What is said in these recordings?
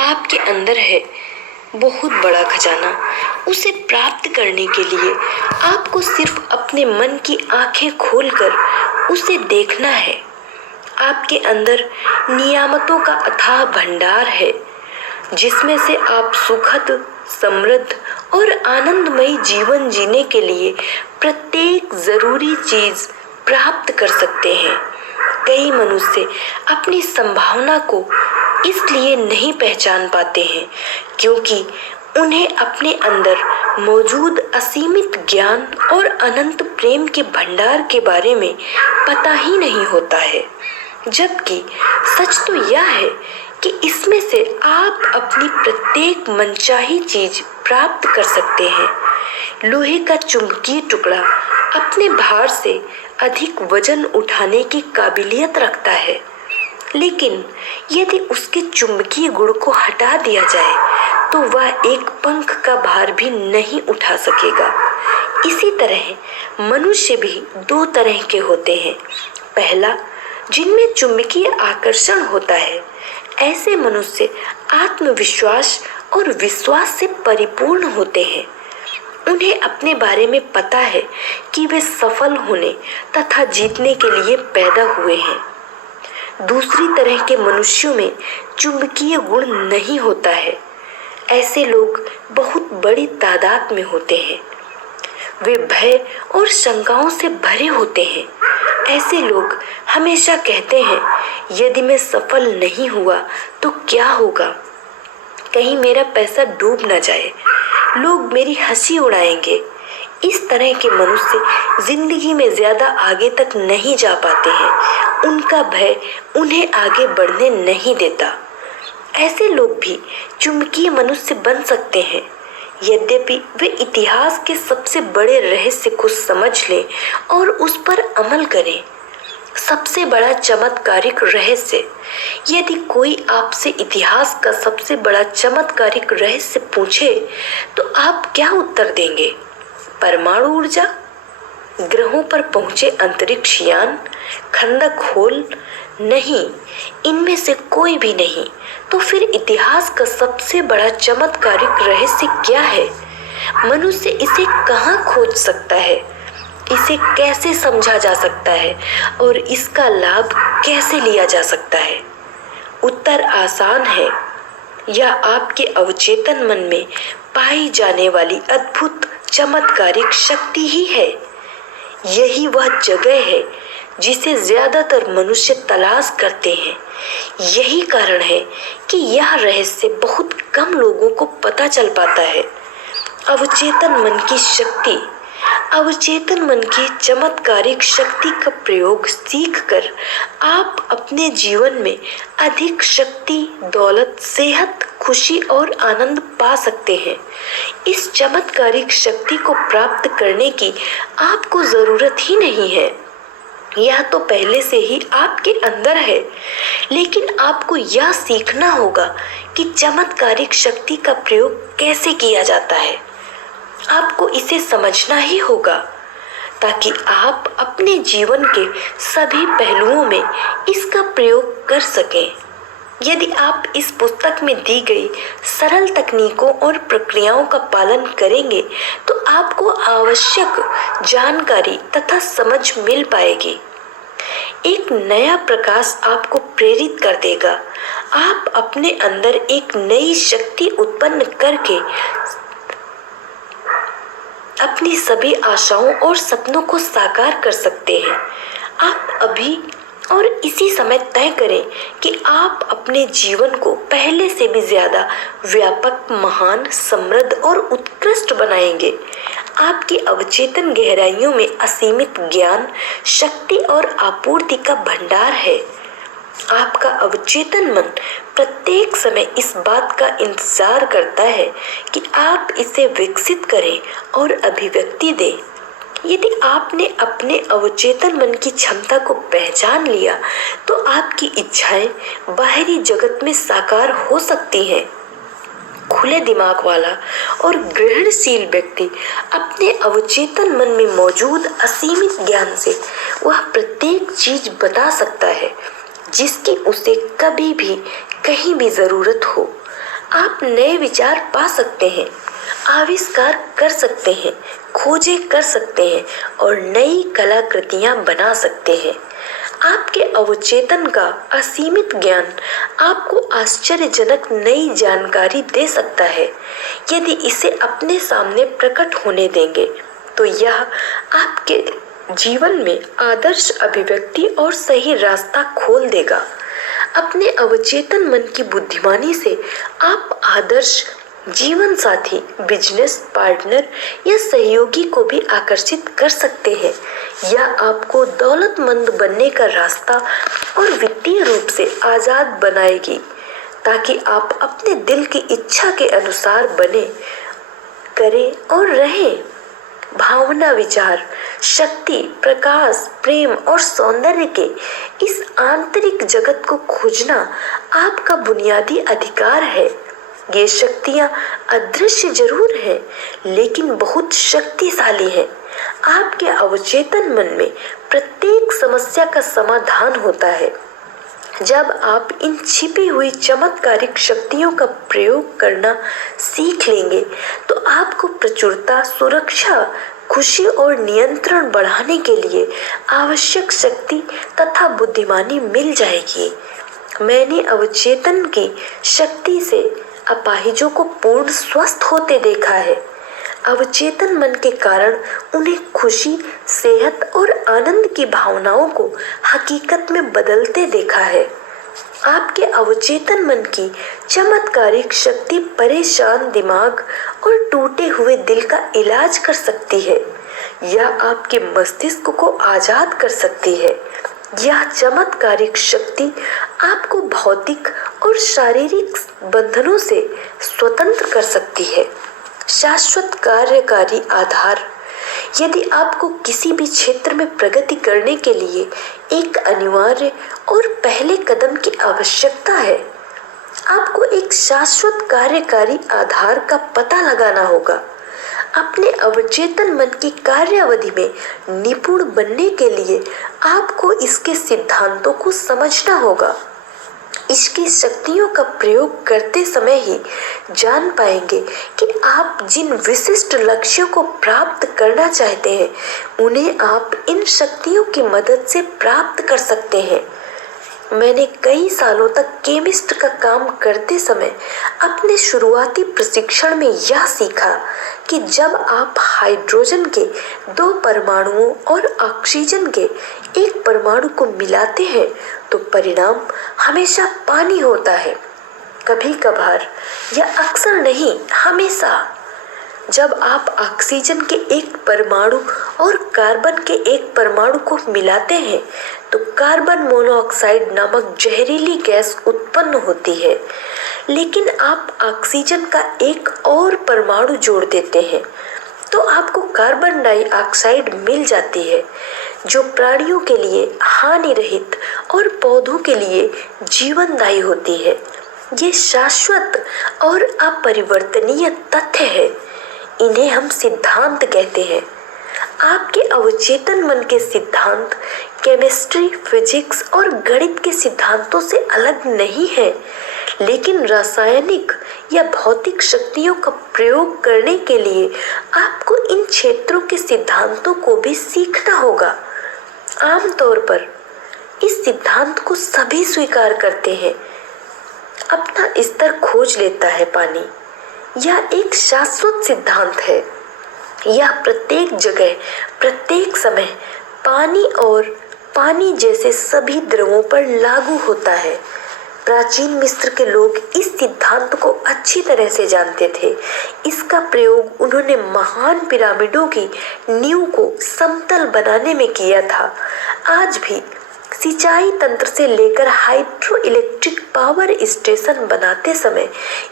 आपके अंदर है बहुत बड़ा खजाना। उसे प्राप्त करने के लिए आपको सिर्फ अपने मन की आंखें खोलकर उसे देखना है। आपके अंदर नियामतों का अथाह भंडार है, जिसमें से आप सुखद, समृद्ध और आनंदमयी जीवन जीने के लिए प्रत्येक जरूरी चीज प्राप्त कर सकते हैं। कई मनुष्य अपनी संभावना को इसलिए नहीं पहचान पाते हैं क्योंकि उन्हें अपने अंदर मौजूद असीमित ज्ञान और अनंत प्रेम के भंडार के बारे में पता ही नहीं होता है। जबकि सच तो यह है कि इसमें से आप अपनी प्रत्येक मनचाही चीज प्राप्त कर सकते हैं। लोहे का चुंबकीय टुकड़ा अपने भार से अधिक वजन उठाने की काबिलियत रखता है, लेकिन यदि उसके चुंबकीय गुण को हटा दिया जाए तो वह एक पंख का भार भी नहीं उठा सकेगा। इसी तरह मनुष्य भी दो तरह के होते हैं। पहला, जिनमें चुंबकीय आकर्षण होता है। ऐसे मनुष्य आत्मविश्वास और विश्वास से परिपूर्ण होते हैं। उन्हें अपने बारे में पता है कि वे सफल होने तथा जीतने के लिए पैदा हुए हैं। दूसरी तरह के मनुष्यों में चुंबकीय गुण नहीं होता है। ऐसे लोग बहुत बड़ी तादाद में होते हैं। वे भय और शंकाओं से भरे होते हैं। ऐसे लोग हमेशा कहते हैं, यदि मैं सफल नहीं हुआ तो क्या होगा, कहीं मेरा पैसा डूब न जाए, लोग मेरी हंसी उड़ाएंगे। इस तरह के मनुष्य जिंदगी में ज्यादा आगे तक नहीं जा पाते हैं। उनका भय उन्हें आगे बढ़ने नहीं देता। ऐसे लोग भी चुंबकीय मनुष्य बन सकते हैं, यद्यपि वे इतिहास के सबसे बड़े रहस्य को समझ लें और उस पर अमल करें। सबसे बड़ा चमत्कारिक रहस्य, यदि कोई आपसे इतिहास का सबसे बड़ा चमत्कारिक रहस्य पूछे तो आप क्या उत्तर देंगे? परमाणु ऊर्जा, ग्रहों पर पहुंचे अंतरिक्ष यान, खंडक होल? नहीं, इनमें से कोई भी नहीं। तो फिर इतिहास का सबसे बड़ा चमत्कारिक रहस्य क्या है? मनुष्य इसे कहाँ खोज सकता है? इसे कैसे समझा जा सकता है और इसका लाभ कैसे लिया जा सकता है? उत्तर आसान है, या आपके अवचेतन मन में पाई जाने वाली अद्भुत चमत्कारिक शक्ति ही है। यही वह जगह है जिसे ज्यादातर मनुष्य तलाश करते हैं। यही कारण है कि यह रहस्य बहुत कम लोगों को पता चल पाता है। अवचेतन मन की शक्ति, अवचेतन मन की चमत्कारिक शक्ति का प्रयोग सीखकर आप अपने जीवन में अधिक शक्ति, दौलत, सेहत, खुशी और आनंद पा सकते हैं। इस चमत्कारिक शक्ति को प्राप्त करने की आपको जरूरत ही नहीं है। यह तो पहले से ही आपके अंदर है, लेकिन आपको यह सीखना होगा कि चमत्कारिक शक्ति का प्रयोग कैसे किया जाता है। आपको इसे समझना ही होगा ताकि आप अपने जीवन के सभी पहलुओं में इसका प्रयोग कर सकें। यदि आप इस पुस्तक में दी गई सरल तकनीकों और प्रक्रियाओं का पालन करेंगे तो आपको आवश्यक जानकारी तथा समझ मिल पाएगी। एक नया प्रकाश आपको प्रेरित कर देगा। आप अपने अंदर एक नई शक्ति उत्पन्न करके अपनी सभी आशाओं और सपनों को साकार कर सकते हैं। आप अभी और इसी समय तय करें कि आप अपने जीवन को पहले से भी ज्यादा व्यापक, महान, समृद्ध और उत्कृष्ट बनाएंगे। आपकी अवचेतन गहराइयों में असीमित ज्ञान, शक्ति और आपूर्ति का भंडार है। आपका अवचेतन मन प्रत्येक समय इस बात का इंतजार करता है कि आप इसे विकसित करें और अभिव्यक्ति दें। यदि आपने अपने अवचेतन मन की क्षमता को पहचान लिया तो आपकी इच्छाएं बाहरी जगत में साकार हो सकती हैं। खुले दिमाग वाला और ग्रहणशील व्यक्ति अपने अवचेतन मन में मौजूद असीमित ज्ञान से वह प्रत्येक चीज बता सकता है जिसकी उसे कभी भी कहीं भी जरूरत हो। आप नए विचार पा सकते हैं, आविष्कार कर सकते हैं, खोजें कर सकते हैं और नई कलाकृतियां बना सकते हैं। आपके अवचेतन का असीमित ज्ञान आपको आश्चर्यजनक नई जानकारी दे सकता है। यदि इसे अपने सामने प्रकट होने देंगे तो यह आपके जीवन में आदर्श अभिव्यक्ति और सही रास्ता खोल देगा। अपने अवचेतन मन की बुद्धिमानी से आप आदर्श जीवन साथी, बिजनेस पार्टनर या सहयोगी को भी आकर्षित कर सकते हैं। यह आपको दौलतमंद बनने का रास्ता और वित्तीय रूप से आजाद बनाएगी ताकि आप अपने दिल की इच्छा के अनुसार बने, करें और रहें। भावना, विचार, शक्ति, प्रकाश, प्रेम और सौंदर्य के इस आंतरिक जगत को खोजना आपका बुनियादी अधिकार है। ये शक्तियाँ अदृश्य जरूर हैं, लेकिन बहुत शक्तिशाली हैं। आपके अवचेतन मन में प्रत्येक समस्या का समाधान होता है। जब आप इन छिपी हुई चमत्कारिक शक्तियों का प्रयोग करना सीख लेंगे तो आपको प्रचुरता, सुरक्षा, खुशी और नियंत्रण बढ़ाने के लिए आवश्यक शक्ति तथा बुद्धिमानी मिल जाएगी। मैंने अवचेतन की शक्ति से अपाहिजों को पूर्ण स्वस्थ होते देखा है। अवचेतन मन के कारण उन्हें खुशी, सेहत और आनंद की भावनाओं को हकीकत में बदलते देखा है। आपके अवचेतन मन की चमत्कारिक शक्ति परेशान दिमाग और टूटे हुए दिल का इलाज कर सकती है। यह आपके मस्तिष्क को आजाद कर सकती है। यह चमत्कारिक शक्ति आपको भौतिक और शारीरिक बंधनों से स्वतंत्र कर सकती है। शाश्वत कार्यकारी आधार। यदि आपको किसी भी क्षेत्र में प्रगति करने के लिए एक अनिवार्य और पहले कदम की आवश्यकता है, आपको एक शाश्वत कार्यकारी आधार का पता लगाना होगा। अपने अवचेतन मन की कार्यावधि में निपुण बनने के लिए आपको इसके सिद्धांतों को समझना होगा। इसकी शक्तियों का प्रयोग करते समय ही जान पाएंगे कि आप जिन विशिष्ट लक्ष्यों को प्राप्त करना चाहते हैं उन्हें आप इन शक्तियों की मदद से प्राप्त कर सकते हैं। मैंने कई सालों तक केमिस्ट का काम करते समय अपने शुरुआती प्रशिक्षण में यह सीखा कि जब आप हाइड्रोजन के 2 परमाणुओं और ऑक्सीजन के 1 परमाणु को मिलाते हैं तो परिणाम हमेशा पानी होता है। कभी कभार या अक्सर नहीं, हमेशा। जब आप ऑक्सीजन के 1 परमाणु और कार्बन के 1 परमाणु को मिलाते हैं तो कार्बन मोनोऑक्साइड नामक जहरीली गैस उत्पन्न होती है। लेकिन आप ऑक्सीजन का 1 और परमाणु जोड़ देते हैं तो आपको कार्बन डाइऑक्साइड मिल जाती है, जो प्राणियों के लिए हानि रहित और पौधों के लिए जीवनदायी होती है। ये शाश्वत और अपरिवर्तनीय तथ्य है। इन्हें हम सिद्धांत कहते हैं। आपके अवचेतन मन के सिद्धांत केमिस्ट्री, फिजिक्स और गणित के सिद्धांतों से अलग नहीं है, लेकिन रासायनिक या भौतिक शक्तियों का प्रयोग करने के लिए आपको इन क्षेत्रों के सिद्धांतों को भी सीखना होगा। आमतौर पर इस सिद्धांत को सभी स्वीकार करते हैं। अपना स्तर खोज लेता है पानी। यह एक शाश्वत सिद्धांत है। यह प्रत्येक जगह, प्रत्येक समय पानी और पानी जैसे सभी द्रवों पर लागू होता है। प्राचीन मिस्र के लोग इस सिद्धांत को अच्छी तरह से जानते थे। इसका प्रयोग उन्होंने महान पिरामिडों की नींव को समतल बनाने में किया था। आज भी सिंचाई तंत्र से लेकर हाइड्रो इलेक्ट्रिक पावर स्टेशन बनाते समय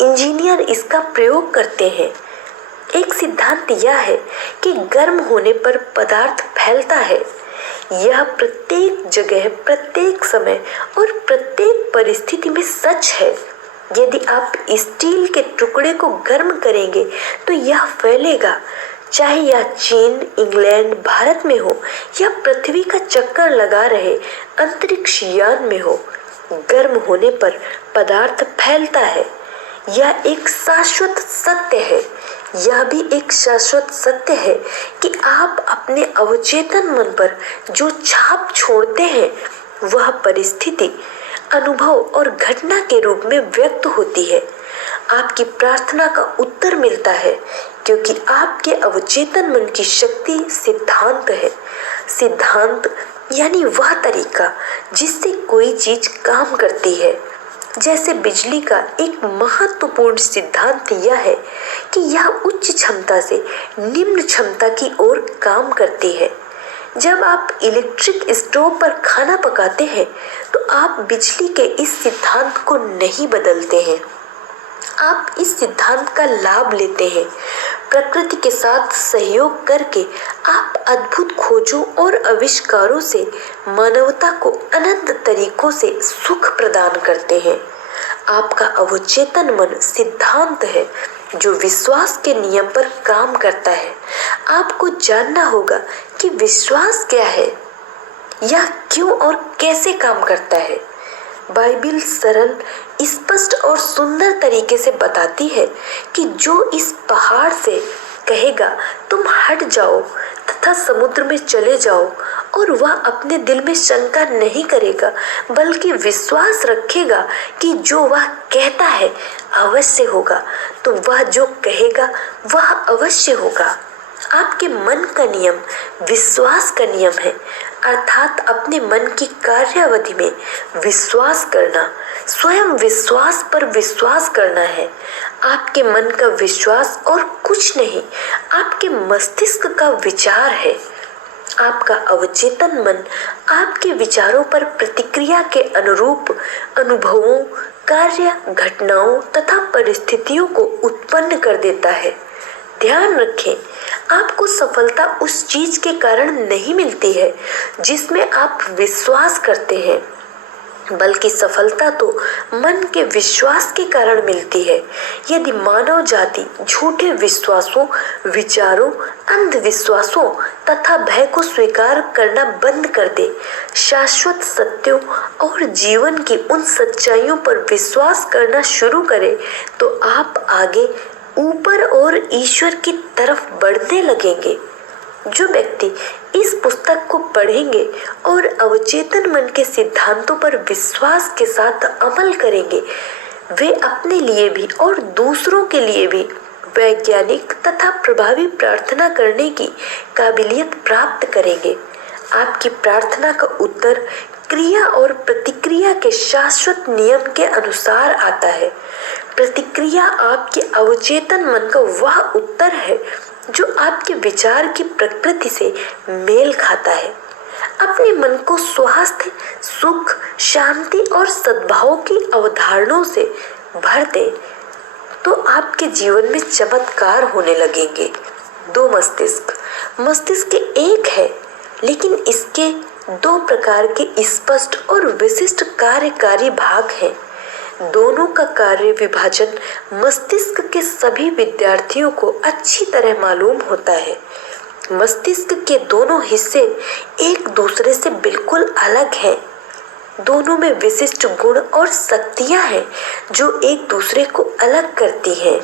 इंजीनियर इसका प्रयोग करते हैं। एक सिद्धांत यह है कि गर्म होने पर पदार्थ फैलता है। यह प्रत्येक जगह, प्रत्येक समय और प्रत्येक परिस्थिति में सच है। यदि आप स्टील के टुकड़े को गर्म करेंगे तो यह फैलेगा, चाहे यह चीन, इंग्लैंड, भारत में हो या पृथ्वी का चक्कर लगा रहे अंतरिक्ष यान में हो। गर्म होने पर पदार्थ फैलता है। यह एक शाश्वत सत्य है। यह भी एक शाश्वत सत्य है कि आप अपने अवचेतन मन पर जो छाप छोड़ते हैं वह परिस्थिति, अनुभव और घटना के रूप में व्यक्त होती है। आपकी प्रार्थना का उत्तर मिलता है क्योंकि आपके अवचेतन मन की शक्ति सिद्धांत है। सिद्धांत यानी वह तरीका जिससे कोई चीज काम करती है। जैसे बिजली का एक महत्वपूर्ण सिद्धांत यह है कि यह उच्च क्षमता से निम्न क्षमता की ओर काम करती है। जब आप इलेक्ट्रिक स्टोव पर खाना पकाते हैं तो आप बिजली के इस सिद्धांत को नहीं बदलते हैं, आप इस सिद्धांत का लाभ लेते हैं। प्रकृति के साथ सहयोग करके आप अद्भुत खोजों और आविष्कारों से मानवता को अनंत तरीकों से सुख प्रदान करते हैं। आपका अवचेतन मन सिद्धांत है जो विश्वास के नियम पर काम करता है। आपको जानना होगा कि विश्वास क्या है, यह क्यों और कैसे काम करता है। बाइबिल सरल, स्पष्ट और सुंदर तरीके से बताती है कि जो इस पहाड़ से कहेगा तुम हट जाओ तथा समुद्र में चले जाओ, और वह अपने दिल में शंका नहीं करेगा बल्कि विश्वास रखेगा कि जो वह कहता है अवश्य होगा, तो वह जो कहेगा वह अवश्य होगा। आपके मन का नियम विश्वास का नियम है, अर्थात अपने मन की कार्यावधि में विश्वास करना, स्वयं विश्वास पर विश्वास करना है। आपके मन का विश्वास और कुछ नहीं, आपके मस्तिष्क का विचार है। आपका अवचेतन मन आपके विचारों पर प्रतिक्रिया के अनुरूप अनुभवों, कार्य, घटनाओं तथा परिस्थितियों को उत्पन्न कर देता है। ध्यान रखें, आपको सफलता उस चीज के कारण नहीं मिलती है जिसमें आप विश्वास करते हैं, बल्कि सफलता तो मन के विश्वास के कारण मिलती है। यदि मानव जाति झूठे विश्वासों, विचारों, अंधविश्वासों तथा भय को स्वीकार करना बंद कर दे, शाश्वत सत्यों और जीवन की उन सच्चाइयों पर विश्वास करना शुरू करे, तो आप आगे, ऊपर और ईश्वर की तरफ बढ़ने लगेंगे। जो व्यक्ति इस पुस्तक को पढ़ेंगे और अवचेतन मन के सिद्धांतों पर विश्वास के साथ अमल करेंगे, वे अपने लिए भी और दूसरों के लिए भी वैज्ञानिक तथा प्रभावी प्रार्थना करने की काबिलियत प्राप्त करेंगे। आपकी प्रार्थना का उत्तर क्रिया और प्रतिक्रिया के शाश्वत नियम के अनुसार आता है। प्रतिक्रिया आपके अवचेतन मन का वह उत्तर है जो आपके विचार की प्रकृति से मेल खाता है। अपने मन को स्वास्थ्य, सुख, शांति और सद्भाव की अवधारणाओं से भर दें, तो आपके जीवन में चमत्कार होने लगेंगे। दो मस्तिष्क, मस्तिष्क एक है लेकिन इसके दो प्रकार के स्पष्ट और विशिष्ट कार्यकारी भाग हैं। दोनों का कार्य विभाजन मस्तिष्क के सभी विद्यार्थियों को अच्छी तरह मालूम होता है। मस्तिष्क के दोनों हिस्से एक दूसरे से बिल्कुल अलग हैं। दोनों में विशिष्ट गुण और शक्तियां हैं जो एक दूसरे को अलग करती हैं।